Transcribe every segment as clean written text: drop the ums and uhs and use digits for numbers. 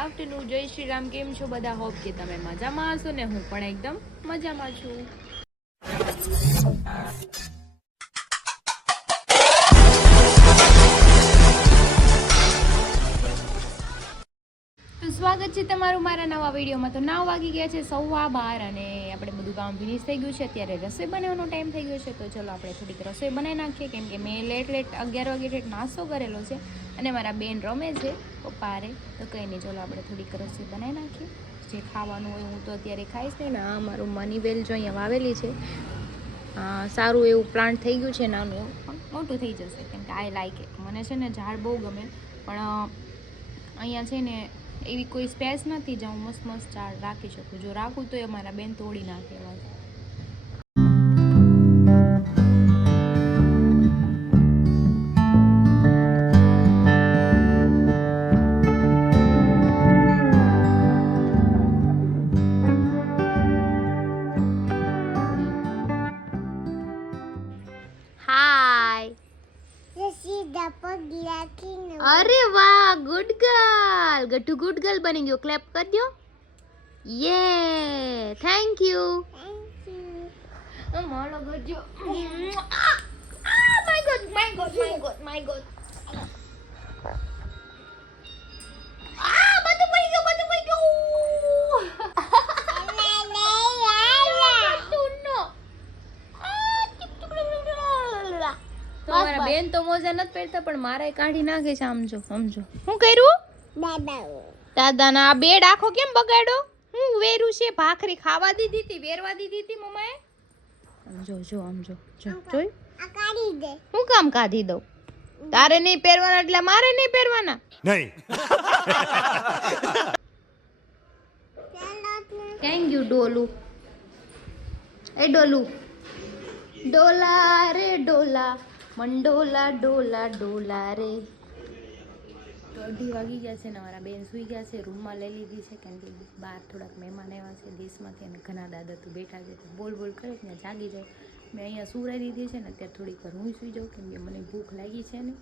Afternoon, જય શ્રી રામ. કેમ છો બધા? હોપ કે તમે મજામાં હશો ને હું પણ એકદમ મજામાં છું. તો સ્વાગત છે તમારું મારા નવા વિડીયોમાં. તો 9 વાગી ગયા છે, 12:15 અને આપણે બધું કામ ફિનિશ થઈ ગયું છે. અત્યારે રસોઈ બનાવવાનો ટાઈમ થઈ ગયો છે, તો ચલો આપણે થોડીક રસોઈ બનાવી નાખીએ. કેમ કે મેં લેટ 11 વાગે નાસ્તો કરેલો છે અને મારા બેન રમે છે પપ્પા હારે. તો કંઈ નહીં, ચલો આપણે થોડીક રસોઈ બનાવી નાખીએ. જે ખાવાનું હોય હું તો અત્યારે ખાઈશ ને. આ મારું મની વેલ જો અહીંયા વાવેલી છે, સારું એવું પ્લાન્ટ થઈ ગયું છે, નાનું એવું પણ મોટું થઈ જશે. કેમ કે આઈ લાઈક ઇટ. મને છે ને ઝાડ બહુ ગમે, પણ અહીંયા છે ને એવી કોઈ સ્પેસ નથી જ્યાં હું મસ્ત મસ્ત ઝાડ રાખી શકું. જો રાખું તો એ મારા બેન તોડી નાખે એવા છે. अरे वाह, good girl. Gattu good girl बनी गयो. क्लैप कर दो. ये थैंक यू. मालो गजो. My god my god my god my god. બધું પડી ગયું. મારા બેન તો મોજા નથી પહેરતા, પણ મારે કાઢી નાખે છે. સમજો હું કર્યું દાદા ના બેડ આખો કેમ બગાડો? હું વેરું છે? ભાખરી ખાવા દીધી હતી, વેરવા દીધી હતી મમ્માએ. સમજો જોઈ આ કાઢી દે. હું કામ કાઢી દઉં? તારે નહીં પહેરવાના એટલે મારે નહીં પહેરવાના નહીં. Thank you ડોલુ. એ ડોલુ, ડોલા રે ડોલા, મંડોલા ડોલા ડોલા રે. તો 2:30 વાગી ગયા છે ને મારા બેન સૂઈ ગયા છે. રૂમમાં લઈ લીધી છે, કેમ કે બહાર થોડાક મહેમાન આવ્યા છે દેશમાંથી અને ઘણા દાદા તો બેઠા છે, તો બોલ કરે ને જાગી જાય. મેં અહીંયા સુરાઈ દીધી છે ને. અત્યારે થોડીક વાર હું સૂઈ જાઉં, કેમ કે મને ભૂખ લાગી છે ને,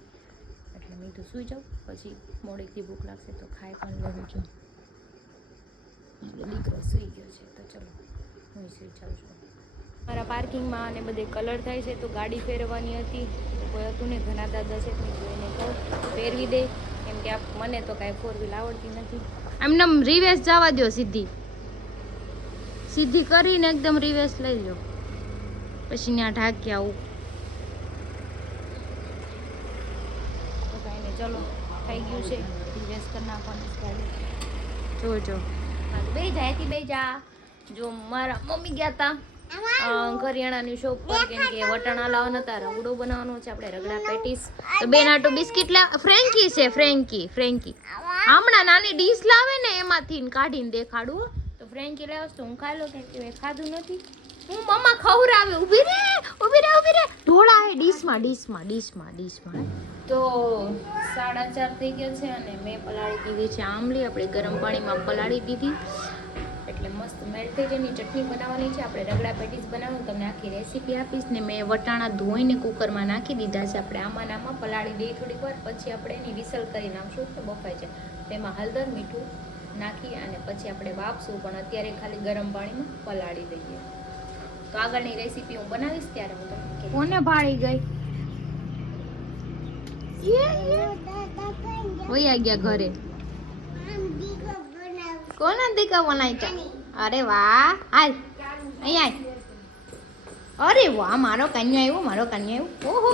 એટલે મેં તો સૂઈ જાઉં. પછી મોડેકથી ભૂખ લાગશે તો ખાઈ પણ લઉં છું. દીકરો સૂઈ ગયો છે, તો ચલો હું સૂઈ જાઉં છું. મારા પાર્કિંગમાં અને બધે કલર થાય છે, તો ગાડી ફેરવવાની હતી. કોઈ હતું ને, ઘણા દાદા છે, તો જોઈને કહું ફેરવી દે. કેમ કે મને તો કાંઈ 4 વ્હીલ આવડતી નથી. એમને રિવેસ જવા દો, સીધી કરીને એકદમ રિવેસ લઈ લો, પછી ત્યાં ઢાંકી આવું. તો કાંઈ નહીં, ચલો થઈ ગયું છે. રિવેસ કરી નાખવાની ગાડી. જો બે જા. જો મારા મમ્મી ગયા હતા કરિયાણાની શોપ પર, કેમ કે વટાણા લાવવાના હતા, રગડો બનાવવાનો છે આપણે, રગડા પેટીસ. તો બેન આટો બિસ્કિટ ફ્રેન્કી છે, ફ્રેન્કી હમણાં નાની ડીશ લાવે ને એમાંથી કાઢીને દેખાડું. તો ફ્રેન્કી લાવશ તો હું ખાઈ લો, કેમ કે ખાધું નથી. હું મમ્મા ખવડાવે. ઊભી રે ઢોળા હે ડીશમાં. તો 4:30 થઈ ગયા છે અને મેં પલાળી દીધી છે આમલી. આપણે ગરમ પાણીમાં પલાળી દીધી એટલે મસ્ત મેલ્ટ થઈ જાય. ચટણી બનાવવાની છે આપણે, રગડા પેટીસ બનાવવાનું. તમને આખી રેસીપી આપીશ ને. મેં વટાણા ધોઈને કુકરમાં નાખી દીધા છે. આપણે આમાં પલાળી દઈએ થોડીક વાર, પછી આપણે એની વિસલ કરી નાખશું તો બફાઈ જાય. તેમાં હળદર મીઠું નાખી અને પછી આપણે વાપશું, પણ અત્યારે ખાલી ગરમ પાણીમાં પલાળી દઈએ. તો આગળની રેસીપી હું બનાવીશ ત્યારે હું તમને કોને ભાળી ગઈ વયા ગયા ઘરે. કોના દીકા બનાવી? અરે વાહ, હાલ અહીંયા. અરે વાહ, મારો કન્યો આવ્યો. ઓહો,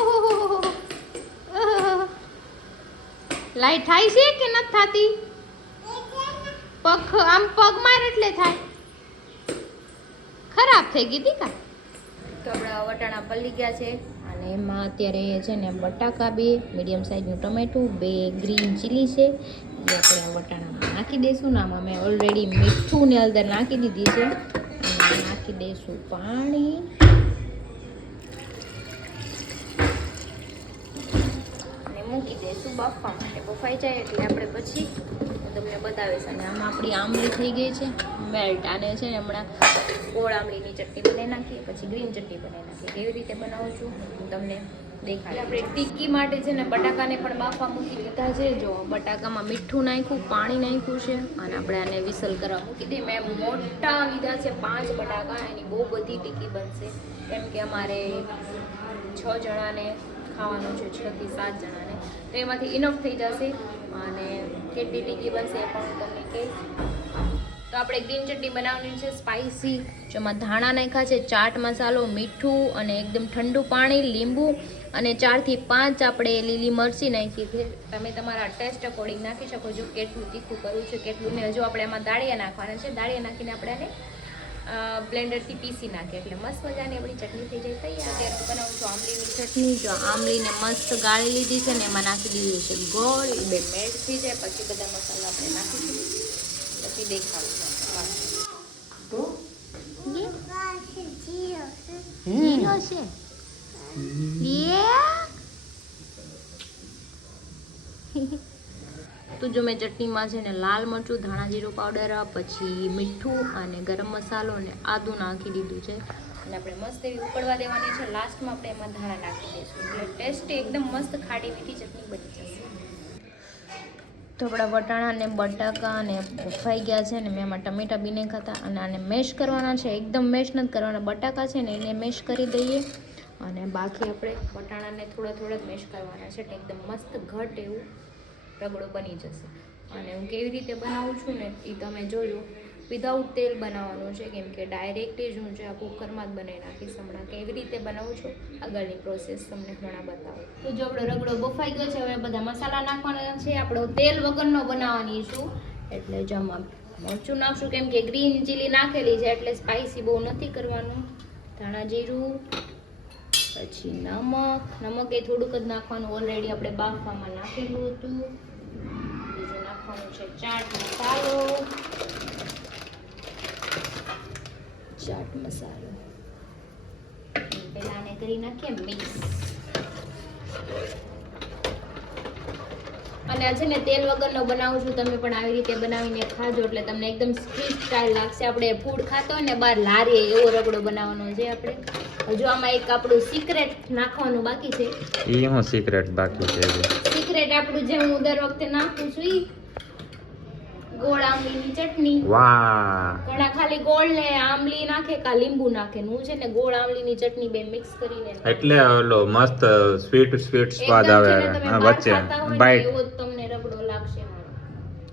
લાઈટ થાય છે કે નથી થતી? પગ માર એટલે થાય. ખરાબ થઈ ગઈ દીકા. તો આપણા વટાણા પલળી ગયા છે અને એમાં અત્યારે છે ને બટાકા 2, મીડિયમ સાઇઝનું ટમેટું, 2 ગ્રીન ચીલી છે, એ આપણે વટાણામાં નાખી દઈશું. આમાં મેં ઓલરેડી મીઠું ને હળદર નાખી દીધી છે. અને નાખી દઈશું પાણી. અને મૂકી દઈશું બફવા માટે. બફાઈ જાય એટલે આપણે પછી હું તમને બતાવીશ. અને આમાં આપણી આમલી થઈ ગઈ છે મેલ્ટ. આને છે ને હમણાં ગોળ આમલીની ચટણી બનાવી નાખીએ, પછી ગ્રીન ચટણી બનાવી નાખીએ. કેવી રીતે બનાવું છું હું તમને દેખાડે. આપણે ટીકી માટે છે ને બટાકાને પણ બાફવા મૂકી દીધા છે. જો બટાકામાં મીઠું નાખ્યું, પાણી નાખ્યું છે અને આપણે આને વિસલ કરવા મૂકી દઈએ. મેં મોટા લીધા છે 5 બટાકા, એની બહુ બધી ટીકી બનશે કેમ કે અમારે 6 જણાને ખાવાનું છે, 6 થી 7 જણાને, તો એમાંથી ઇનફ થઈ જશે. અને કેટલી ટીકી બનશે એ પણ હું તમને કહીશ. તો આપણે ગ્રીન ચટણી બનાવવાની છે સ્પાઇસી, જેમાં ધાણા નાખ્યા છે, ચાટ મસાલો, મીઠું અને એકદમ ઠંડુ પાણી, લીંબુ અને 4 થી 5 આપણે લીલી મરચી નાખી છે. તમે તમારા ટેસ્ટ અકોર્ડિંગ નાખી શકો છો કેટલું તીખું કરવું છે કેટલું ને. હજુ આપણે એમાં દાળિયા નાખવાના છે. દાળિયા નાખીને આપણે એને બ્લેન્ડરથી પીસી નાખીએ એટલે મસ્ત મજાની આપણી ચટણી થઈ જાય તૈયાર. અત્યારે બનાવું છું આંબલીની ચટણી. જો આંબલીને મસ્ત ગાળી લીધી છે ને એમાં નાખી દીધું છે ગોળ, એ બે મેલ્ટ થઈ જાય પછી બધા મસાલા આપણે નાખીશું, પછી દેખાડું તો જીરો છે. તો જો મેં ચટણીમાં છે ને લાલ મરચું, ધાણા જીરું પાવડર, પછી મીઠું અને ગરમ મસાલો અને આદું નાખી દીધું છે અને આપણે મસ્ત એવી ઉકળવા દેવાની છે. લાસ્ટમાં આપણે એમાં ધાણા નાખી દઈશું એટલે ટેસ્ટી એકદમ મસ્ત ખાટી મીઠી ચટણી બની જશે. તો આપણા વટાણા અને બટાકા અને બફાઈ ગયા છે ને મેં એમાં ટમેટા બી નહીં ખાતા અને આને મેશ કરવાના છે. એકદમ મેશ નથી કરવાના, બટાકા છે ને એને મેશ કરી દઈએ અને બાકી આપણે વટાણાને થોડા મેશ કરવાના છે એટલે એકદમ મસ્ત ઘટ એવું રગડો બની જશે. અને હું કેવી રીતે બનાવું છું ને એ તમે જોજો. વિધાઉટ તેલ બનાવવાનું છે કેમ કે ડાયરેક્ટ જ હું જે આ કુકરમાં જ બનાવી નાખીશ. હમણાં કેવી રીતે બનાવું છું આગળની પ્રોસેસ તમને હમણાં બતાવું. તો જો આપણો રગડો બફાઈ ગયો છે, હવે બધા મસાલા નાખવાના છે. આપણો તેલ વગરનો બનાવવાની છું એટલે જમા મરચું નાખશું કેમ કે ગ્રીન ચીલી નાખેલી છે એટલે સ્પાઇસી બહુ નથી કરવાનું. ધાણા જીરું, પછી નમક એ થોડુંક જ નાખવાનું, ઓલરેડી આપણે બાફવામાં નાખેલું હતું. બીજું નાખવાનું છે ચાટ મસાલો, પહેલા આને કરી નાખીએ મિક્સ. અને આ છે ને તેલ વગરનો બનાવું છું, તમે પણ આવી રીતે બનાવીને ખાજો એટલે તમને એકદમ સ્ટ્રીટ સ્ટાઇલ લાગશે. આપણે ફૂડ ખાતો હોય ને બહાર લારીએ એવો રગડો બનાવવાનો છે આપણે. હજુ આમાં એક આપણું સિક્રેટ નાખવાનું બાકી છે. ઈ હું સિક્રેટ બાકી છે? સિક્રેટ આપણું જે હું દર વખતે નાખું છું ઈ ગોળ આંબલીની ચટણી. વાહ! ઘણા ખાલી ગોળ ને આંબલી નાખે કા લીંબુ નાખે. હું છે ને ગોળ આંબલીની ચટણી બે મિક્સ કરીને એટલે ઓલો મસ્ત સ્વીટ સ્વાદ આવે વચ્ચે બાઈટ. એવો તમને રગડો લાગશે.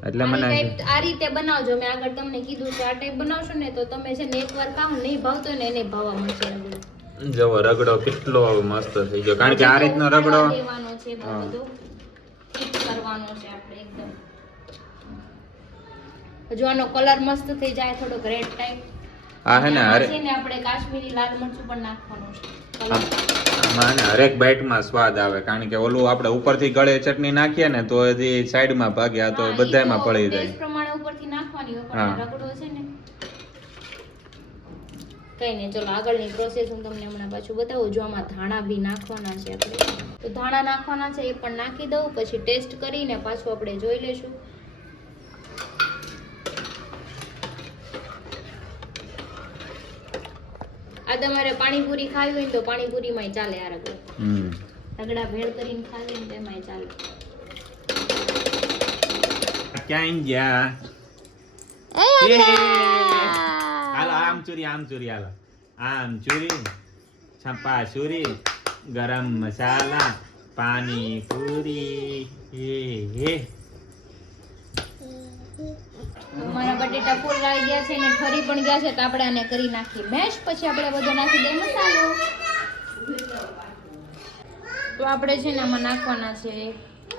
એટલે મને આ રીતે બનાવજો. મેં આગળ તમને કીધું છે આ ટાઈપ બનાવશો ને તો તમે છે ને એકવાર ખાવ નહીં ભાવતો ને એને ભાવવા મળશે રગડો. જો રગડો કેટલો મસ્ત થઈ ગયો કારણ કે આ રીતનો રગડો લેવાનો છે, બધો મિક્સ કરવાનો છે આપણે એકદમ. હજુ આનો કલર મસ્ત થઈ જાય થોડોક રેડ ટાઈપ. આ હે ને આપણે કાશ્મીરી લાલ મરચું પણ નાખવાનું છે. આમાં ને હરેક બાઈટમાં સ્વાદ આવે કારણ કે ઓલું આપણે ઉપરથી ગળે ચટણી નાખીએ ને તો એ સાઈડમાં ભાગે, આ તો બધાયમાં પડી જાય. ટેસ્ટ પ્રમાણે ઉપરથી નાખવાની હોય પણ રગડો છે ને કઈ નહીં. ચલો આગળની પ્રોસેસ હું તમને હમણાં પાછું બતાવું. જો આમાં ધાણા બી નાખવાના છે આપણે, તો ધાણા નાખવાના છે એ પણ નાખી દઉં, પછી ટેસ્ટ કરીને પાછું આપણે જોઈ લેશું. આ તમારે પાણીપુરી ખાવી હોય ને તો પાણીપુરીમાંય ચાલે આ રગડો. રગડા ભેળ કરીને ખાવી ને તેમાંય ચાલે. ક્યાં ગયા? હાલો આમ ચૂરી હાલો આમ ચૂરી, છપા ચૂરી, ગરમ મસાલા, પાણી પૂરી. અમારા બટેટા ફૂલ આવી ગયા છે ને ઠરી પણ ગયા છે તો આપણે આને કરી નાખીએ મેશ. પછી આપણે બધો નાખી દઈએ મસાલો. તો આપણે છે ને આમાં નાખવાના છે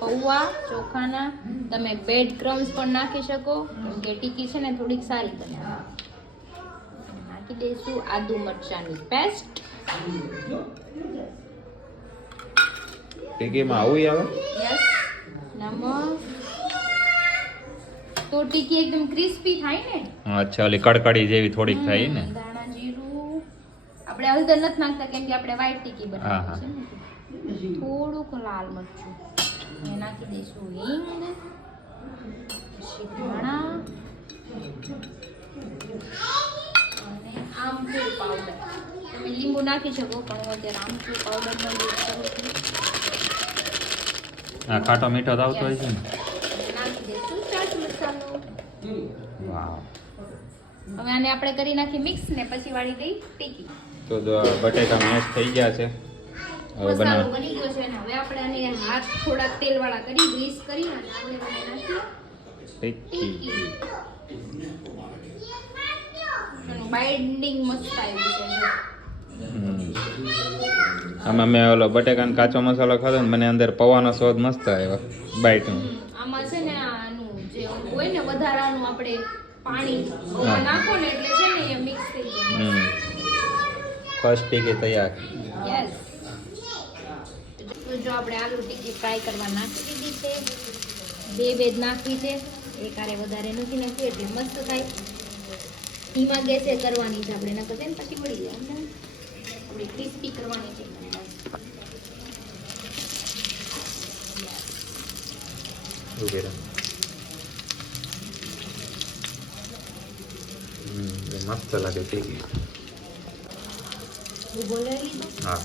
પૌવા ચોખાના. તમે બ્રેડ ક્રમ્સ પણ નાખી શકો કેમ કે ટીકી છે ને થોડીક સારી બને. નાખી દઈશું આદુ મરચાંની પેસ્ટ. ટીકીમાં આવું આવે? યસ. નમક તો ટીકી એકદમ ક્રિસ્પી થાય ને. અચ્છા, ઓલી કડકડી જેવી થોડીક થાય ને. ધાણા જીરું આપણે હળદર નથી નાખતા કેમ કે આપણે વ્હાઈટ ટીકી બનાવવાની છે ને. થોડુંક લાલ મરચું એ નાખી દઈશું, હિંગ, પછી ધાણા અને આમચૂર પાવડર. તમે લીંબુ નાખી શકો પણ હું અત્યારે આમચૂર પાવડરનો યુઝ કરું છું. આ ખાટો મીઠો તો આવતો હોય છે ને. નાખી દઈશું ચાટ મસાલો. વાહ. હવે આને આપણે કરી નાખી મિક્સ ને પછી વાળી દઈ ટીકી. તો જો આ બટેકા મેશ થઈ ગયા છે. હવે મસાલો બની ગયો છે ને હવે આપણે આને હાથ થોડા તેલવાળા કરી ગ્રીસ કરી અને આપણે બનાવી નાખીએ ટીકી. બાઇન્ડિંગ મસ્ત આવ્યું છે જો. આમાં મેં ઓલો બટેકાનો કાચો મસાલો ખાધો ને મને અંદર પૌવાનો સ્વાદ મસ્ત આવ્યો બાઈટનો. આમાં છે ને આનું જે હોય ને વધારાનું આપણે પાણી ઓવા નાખો ને એટલે છે ને એ મિક્સ થઈ જાય. ફર્સ્ટ ટીકી તૈયાર. યસ. તો જો આપણે આલુ ટીકી ફ્રાય કરવા નાખી દીધી છે. બે જ નાખી છે. એક આરે વધારે નથી નાખી એટલે મસ્ત થાય. ધીમા ગેસે કરવાની છે આપણે નકર તેને પછી બળી જાય. આપણે ક્રિસ્પી કરવાની છે. મસ્ત લાગે ટીકી. બોલે લીધું. હા.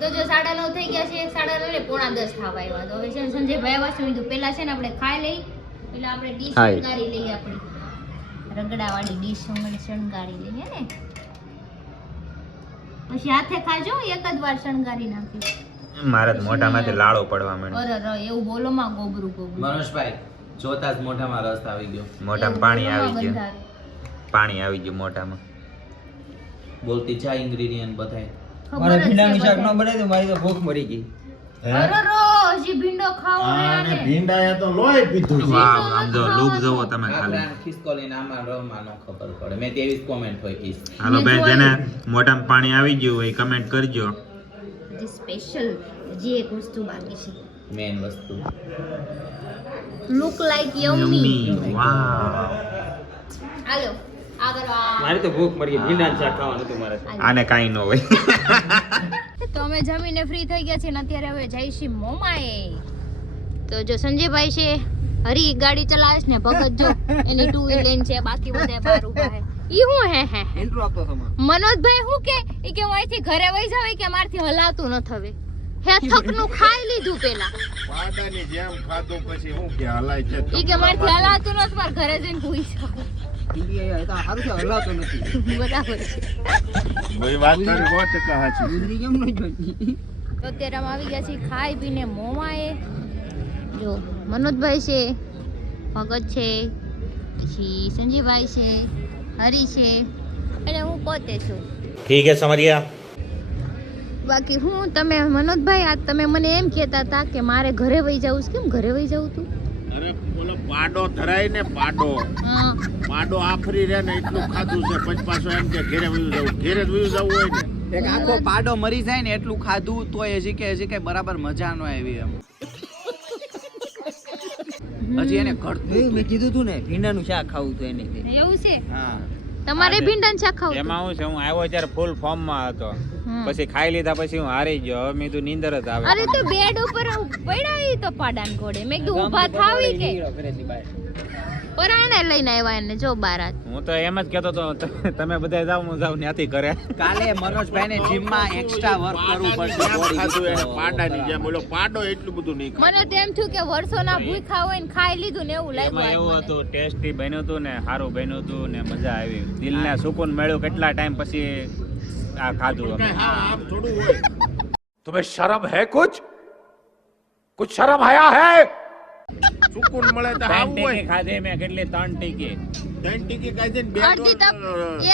તો જો 9:30 થઈ ગયા છે. 9:30 ને 9:45 થવા આવ્યા. તો હવે છે ને સંજયભાઈ આવ્યા છે તો પહેલા છે ને આપણે ખાઈ લઈ એટલે આપણે ડીશ શણગારી લઈએ. આપણી રગડાવાળી ડીશ શણગારી લઈએ ને પછી હાથે ખાજો. એક જ વાર શણગારી નાખી. મારે તો મોઢામાંથી લાળો પડવા માંડ્યો. અરે એવું બોલો માં ગોબરું ગોબરું. મનોજભાઈ જોતા જ મોઢામાં રસ આવી ગયો. મોઢામાં પાણી આવી ગયું. પાણી આવી ગયું મોઢામાં. બોલતી જા ઇન્ગ્રેડિયન્ટ બતાય. મારે ભીંડાનું શાક ન બને તો મારી તો ભૂખ મરી ગઈ. અરે હજી ભીંડો ખાવો હે આને. ભીંડાએ તો લોહી પીધું છે. વાહ આમ જો લુક જોવો તમે ખાલી. આપણે ખિસકોલીને આમાં રવામાં ન ખબર પડે. મેં તેવી જ કોમેન્ટ હોય કીસ. હાલો ભાઈ જેને મોઢામાં પાણી આવી ગયું હોય કમેન્ટ કરજો. સ્પેશિયલ જે એક વસ્તુ બાકી છે. મેન વસ્તુ લુક લાઈક યમ્મી. વાહ. હાલો આગળ મારે તો ભૂખ મરી ગઈ. ભીંડાનું શાક ખાવાનું હતું મારે. આને કાઈ ન હોય. તો અમે જમીને ફ્રી થઈ ગયા છીએ ને અત્યારે હવે જઈશું મોમાએ. તો જો સંજયભાઈ છે હરી ગાડી ચલાવે છે ને ભગત જો એની ટુ વ્હીલ લઈને છે બાકી બધા બહાર ઊભા છે. ઈ હું હે ઇન્ટ્રો આપતો હતો મને. મનોજભાઈ હું કે ઈ કે હું અહીંથી ઘરે વઈ જાવ કે મારથી હલાતું ન થવે. હે થકનું ખાઈ લીધું પેલા. વાડાની જેમ ખાધું પછી હું કે હલાય છે. ઈ કે મારથી હલાતું ન માર ઘરે જઈને હુઈ જાવ. ટીવી એ તો સારું છે હલાવતો નથી. બરાબર છે. ભાઈ વાત તારી 100% સાચી. ગુજરી કેમ ન જોઈ? તો અત્યારે અમે આવી ગયા છીએ ખાઈ પીને મોમાએ. જો મનોજભાઈ છે, ભગત છે, પછી સંજીભાઈ છે, હરી છે અને હું પોતે છું. ઠીક હે સમરિયા. બાકી હું તમે મનોજભાઈ આ તમે મને એમ કહેતા હતા કે મારે ઘરે વહી જવું છે. કેમ ઘરે વહી જવું તું? અરે બોલો પાડો ધરાય ને પાડો. હા પાડો આફરી રહે ને એટલું ખાધું છે પછી પાછો એમ કે ઘેરે વયું જવું. ઘેરે જ વયું જવું હોય ને. એક આખો પાડો મરી જાય ને એટલું ખાધું તોય હજી કઈ બરાબર મજા ન આવી એમ. હજી એને ઘટતું મેં કીધું તું ને ભીંડાનું શાક ખાવું હતું એને. એવું છે. હા તમારે ભીંડાનું શાક ખાવું હતું? એમાં હું છે હું આવ્યો ત્યારે ફૂલ ફોર્મ માં હતો. હમ. પછી ખાઈ લીધા પછી હું હારી ગયો. હવે મેં કીધું નીંદર જ આવે. અરે તો બેડ ઉપર પડ્યા તો પાડાન ઘોડે મેં કીધું ઊભા થાવી કે ઘરેથી બહાર. પરાણે લઈને આવ્યા એને જો બારાત. હું તો એમ જ કહેતો તો તમે બધા જાવ હું જાવ ત્યાંથી ઘરે. કાલે મનોજભાઈ ને જીમ માં એક્સ્ટ્રા વર્ક કરવું પડશે જેમ body ખાધું એને builder. પાડાની જેમ બોલો પાડો એટલું બધું નહીં ખાય. મને તો એમ થયું કે વર્ષોના ભૂખ્યા હોય ને ખાઈ લીધું ને એવું એમાં એવું લાગ્યું હતું ટેસ્ટી બન્યું હતું ને સારું બન્યું હતું ને મજા આવી. દિલને સુકૂન મળ્યું. કેટલા ટાઈમ પછી આ ખાધું અમે. હા આમ થોડું હોય. तुम्हें शर्म है कुछ शर्म आया है સુકૂન મળે તો ત્રણ આવું ટીકી હોય. ખાધી મેં. કેટલી 3 ટીકી. 3 ટીકી ખાઈ દે ને બે અડધી તો,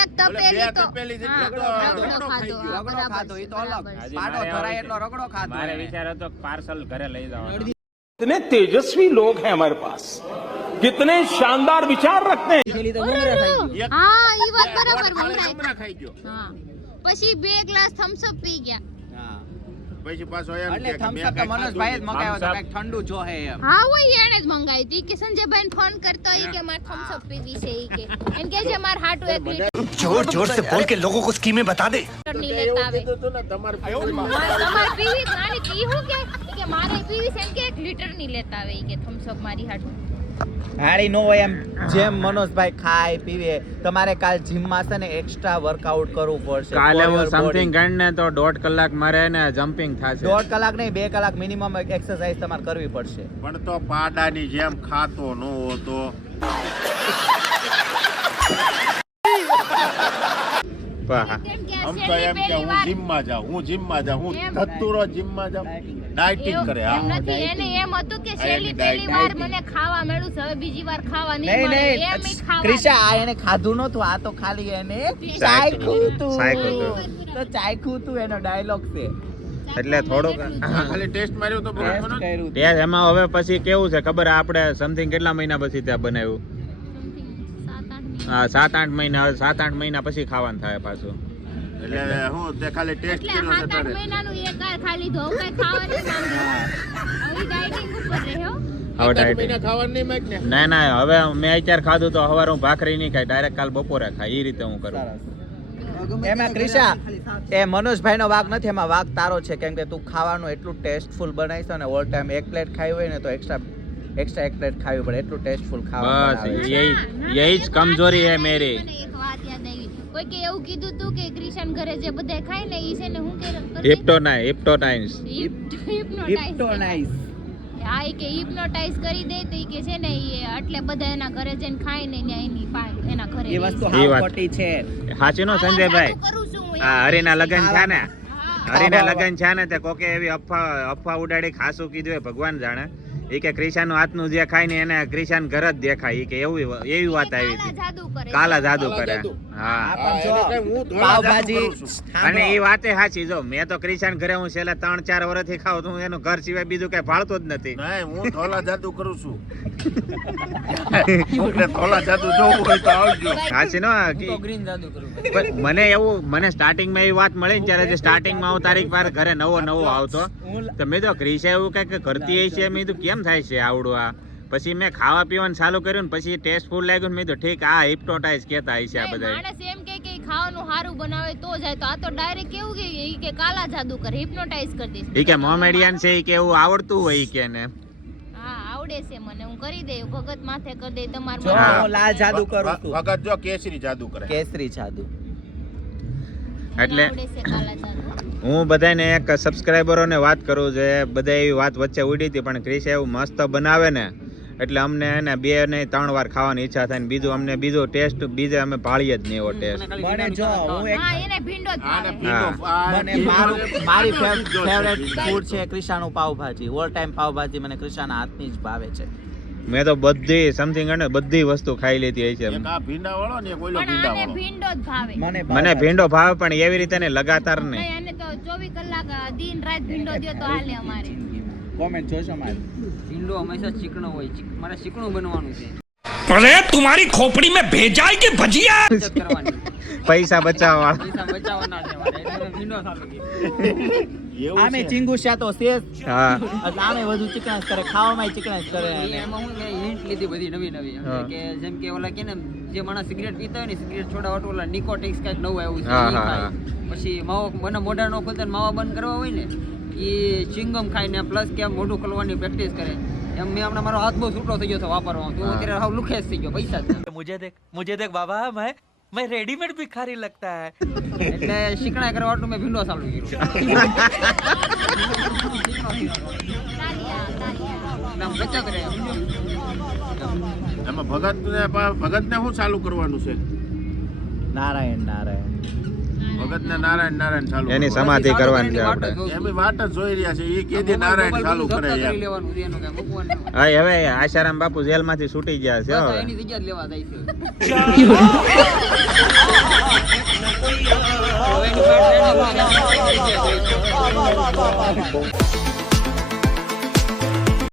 એક તપેલી બે તો તપેલી જેટલો હા, તો રગડો રગડો ખાઈ ખાધો. ગયો. રગડો ખાધો એ તો અલગ. બરાબર છે. આજે પાડો મારે ધરાય આવું એટલો રગડો ખાધો મારે એને. વિચાર હતો પાર્સલ ઘરે લઈ જવાનો. कितने तेजस्वी लोग हैं हमारे पास कितने शानदार विचार रखते हैं પેલી તો મમરા ખાઈ ગયો. એક હા ઈ વાત બરાબર દોઢ થાળી મમરાઈ. મમરા ખાઈ ગયો. હા પછી 2 ગ્લાસ થમ્સ અપ પી ગયા. હા પછી પાછો એમ એટલે કે થમ્સ મેં અપ તો કાંઈ મનોજભાઈ જ ખાધું મગાવ્યો હતો, thumbs up. કાંઈક ઠંડુ જો હે એમ. હા હોય એને જ મંગાવી હતી કે સંજયભાઈને ફોન કરતો હોય કે મારે થમ્સ અપ પીવી છે ઈ કે એમ કે જે માર હાટુ એક લીટર जोर जोर से बोल के लोगों को स्कीमें बता दे ની લેતા આવે કીધું હતું ને તમારે પીવું તમારે પીવી નાની કી હું કે મારે પીવી છે એમ કે 1 લીટર ની લેતા આવે ઈ કે થમ્સ અપ મારી હાટુ હારી નો હોય એમ જેમ મનોજભાઈ ખાય પીવે તમારે કાલ જીમમાં છે ને એક્સ્ટ્રા વર્કઆઉટ કરવું પડશે. કાલે For હું your સમથિંગ body. ગણને તો 1.5 કલાક મારે ને જમ્પિંગ થશે. 1.5 કલાક નહીં 2 કલાક મિનિમમ એક્સરસાઇઝ તમારે કરવી પડશે. પણ તો પાડાની જેમ ખાતો ન હોતો. વાહ. કેમ કે આમ તો શેરડી એમ કે પહેલી હું વાર જીમમાં જાઉં હું એમ. ધતુરો જીમમાં જાઉં ડાયટિંગ કરે એમ હા નથી એને એમ હતું કે આ શેરડી એની પહેલી વાર dieting. મને ખાવા મળ્યું છે હવે બીજી વાર ખાવા નહીં નહીં મળે એમ ઈ નહીં ખાવા ક્રિશા આ એને ખાધું નતું આ તો ખાલી એને ચાખ્યું તું. તો ચાખ્યું તું એનો ડાયલોગ છે. એટલે થોડુંક ખાલી ટેસ્ટ માર્યો તો બરોબર ટેસ્ટ ને? કર્યું તું. ત્યાં એમાં હવે પછી કેવું છે ખબર આપણે સમથિંગ કેટલા મહિના પછી ત્યાં બનાવ્યું? હા 7-8 મહિના. હવે 7-8 મહિના પછી ખાવાનું થાય પાછું. એટલે હું તે ખાલી ટેસ્ટ એટલે કર્યો છે 7-8 તારે મહિનાનું એક વાર ખાલી ધોવ કઈ ખાવાની માંગુ હવે ડાયટિંગ ઉપર રહ્યો હવે 7-8 ડાયટ મહિના ખાવાનું નહીં માગ ને ના ના હવે મેં અત્યારે ખાધું તો સવારે હું ભાખરી નહીં ખાય ડાયરેક્ટ કાલ બપોરે ખાય એ રીતે હું કરું. સરસ. એમાં ક્રિશા એ મનોજભાઈ નો વાક નથી એમાં વાક તારો છે કેમ કે તું ખાવાનું એટલું ટેસ્ટફુલ બનાવીશ ને ઓલ ટાઈમ એક પ્લેટ ખાવી હોય ને તો એક્સ્ટ્રા એક પ્લેટ ખાવી પડે એટલું ટેસ્ટફુલ બસ ખાવાનું यही कमजोरी है मेरी. મને એક વાત યાદ આવી કોઈ કે એવું કીધું તું કે ક્રિશન ઘરે જે બધા ખાય ને ઈ છે ને હું કે હિપ્નોટાઇઝ. હિપ્નોટાઇઝ હા ઈ કે હિપ્નોટાઇઝ કરી દે તો ઈ કે છે ને ઈ એટલે બધા એના ઘરે જઈને ખાય ને ત્યાં એની પાસે એના ઘરે એ વસ્તુ એ હાવ વાત. ખોટી છે. સાચી નો સંજયભાઈ? કરું છું હું હા હરીના લગન છે ને હા. હરીના લગન છે ને તે કોકે એવી અફવા ઉડાડી ખાસું કીધું એ ભગવાન જાણે. એ કે ક્રિશાનું હાથનું જે ખાય ને એને ક્રિશાન ઘર જ દેખાય. ઈ કે એવી વાત આવી કાલા હતી. જાદુ કરે કાલા જાદુ કરે. આ હા પણ જો એને કઈ હું ધોળા પાવભાજી જાદુ કરું છું. અને એ વાતે સાચી. જો મેં તો ક્રિશાન ઘરે હું છેલ્લા 3-4 વર્ષથી ખાઉં તો હું એનું ઘર સિવાય બીજું કઈ ભાળતો જ નથી. નહીં હું ધોલા જાદુ કરું છું કોકને ધોલા જાદુ જોવું હોય તો આવજો સાચી નો તો ગ્રીન જાદુ કરું પણ મને સ્ટાર્ટિંગમાં એવી વાત મળી ને ત્યારે જે સ્ટાર્ટિંગમાં હું તારીખ વાર ઘરે નવો આવતો તો મેં તો ક્રિશા એવું કઈક કરતી હશે મેં કીધું કેમ થાય છે આવડું આ. પછી મેં ખાવા પીવાનું ચાલુ કર્યું ને પછી ટેસ્ટફુલ લાગ્યું ને મેં કીધું ઠીક આ હિપ્નોટાઇઝ કેતા હશે આ નહીં, બધા. માણસ એમ કે ખાવાનું સારું બનાવે તો જાય તો આ તો ડાયરેક્ટ કેવું કે ઈ કે કાલા જાદુ કરે હિપ્નોટાઇઝ કરી દે એ કે મોમેડિયન છે કે એવું આવડતું હોય ઈ કે ને. હા આવડે છે મને હું કરી દે ભગત માથે કરી દે તમાર જો હા. હું લાલ જાદુ કરું છું ભગત જો કેસરી જાદુ કરે કેસરી જાદુ. એટલે આવડે છે કાલા જાદુ હું બધાને એક સબસ્ક્રાઈબરોને વાત કરું છે બધા એવી વાત વચ્ચે ઉડી હતી પણ ક્રિશ એવું મસ્ત બનાવે ને એટલે અમને એને 2 ને 3 વાર ખાવાની ઈચ્છા થાય ને બીજું અમને બીજો ટેસ્ટ બીજે અમે ભાળીએ જ નહીં એવો ટેસ્ટ. મને જો હું એક હા એને ભીંડો જ આને ભાવે ભીંડો મને મારી ફેવરેટ ફૂડ છે ક્રિશાનું પાવભાજી ઓલ ટાઈમ પાવભાજી મને ક્રિશાના હાથની જ ભાવે છે. મેં તો બધી સમથિંગ અને બધી વસ્તુ ખાઈ લીધી હોય છે. એક આ ભીંડા વાળો ને એક ઓલો પણ ભીંડા આને વાળો ભીંડો જ ભાવે મને મને ભીંડો ભાવે પણ એવી રીતે ને લગાતાર નહીં. નહીં આને તો 24 કલાક દિન રાત ભીંડો દ્યો તો હાલે અમારે કોમેન્ટ જોશો મારી. ભીંડો હંમેશા ચીકણો હોય મારે ચીકણું બનવાનું છે अरे तुम्हारी खोपड़ी में भेजा है कि भजिया બચત કરવાની પૈસા બચાવવા. પૈસા બચાવવાના છે મારે એટલે ભીંડો ચાલુ કર્યો એવું આમે છે ચીંગુશા તો છે જ. હા એટલે આમે વધુ ચીકણાશ કરે ખાવામાં ચીકણાશ કરે અને એમાં હું મેં હિન્ટ લીધી બધી નવી હા. કે જેમ કે ઓલા કે ને જે માણસ સિગરેટ પીતા હોય ને સિગરેટ છોડાવટું ઓલા નિકોટિક્સ કાંઈક નવું આવ્યું છે હા, ઈ હા, ખાય. પછી માવો મને મોઢા નો ખોલતા ને માવા બંધ કરવા હોય ને એ ચિંગમ ખાઈને પ્લસ કે આમ મોઢું ખોલવાની પ્રેક્ટિસ કરે એમ મેં હમણાં મારો હાથ બહુ છૂટો થઈ ગયો છે વાપરવાનો તો અત્યારે હાવ લુખેસ થઈ ગયો પૈસા જ નથી. मुझे देख बाबा मैं रेडीमेड भिखारी लगता है એટલે શીખણા કરવા વાટું મેં ભીંડો ચાલુ કર્યું આમ બચત રહે એમાં ભગતને શું ચાલુ કરવાનું છે નારાયણ નારાયણ ભગતને નારાયણ નારાયણ ચાલુ એની કરવાનું. સમાધિ કરવાની છે આપણે. એમની વાટ જ જોઈ રહ્યા છે એ કેદી નારાયણ ચાલુ કરે કરી યાર લેવાનું છે એનું કાંઈ મૂકવાનું નહીં. હા હવે આશારામ બાપુ જેલમાંથી છૂટી ગયા છે બસ હવે. એની જગ્યા જ લેવા જાય છે હવે એની પાસે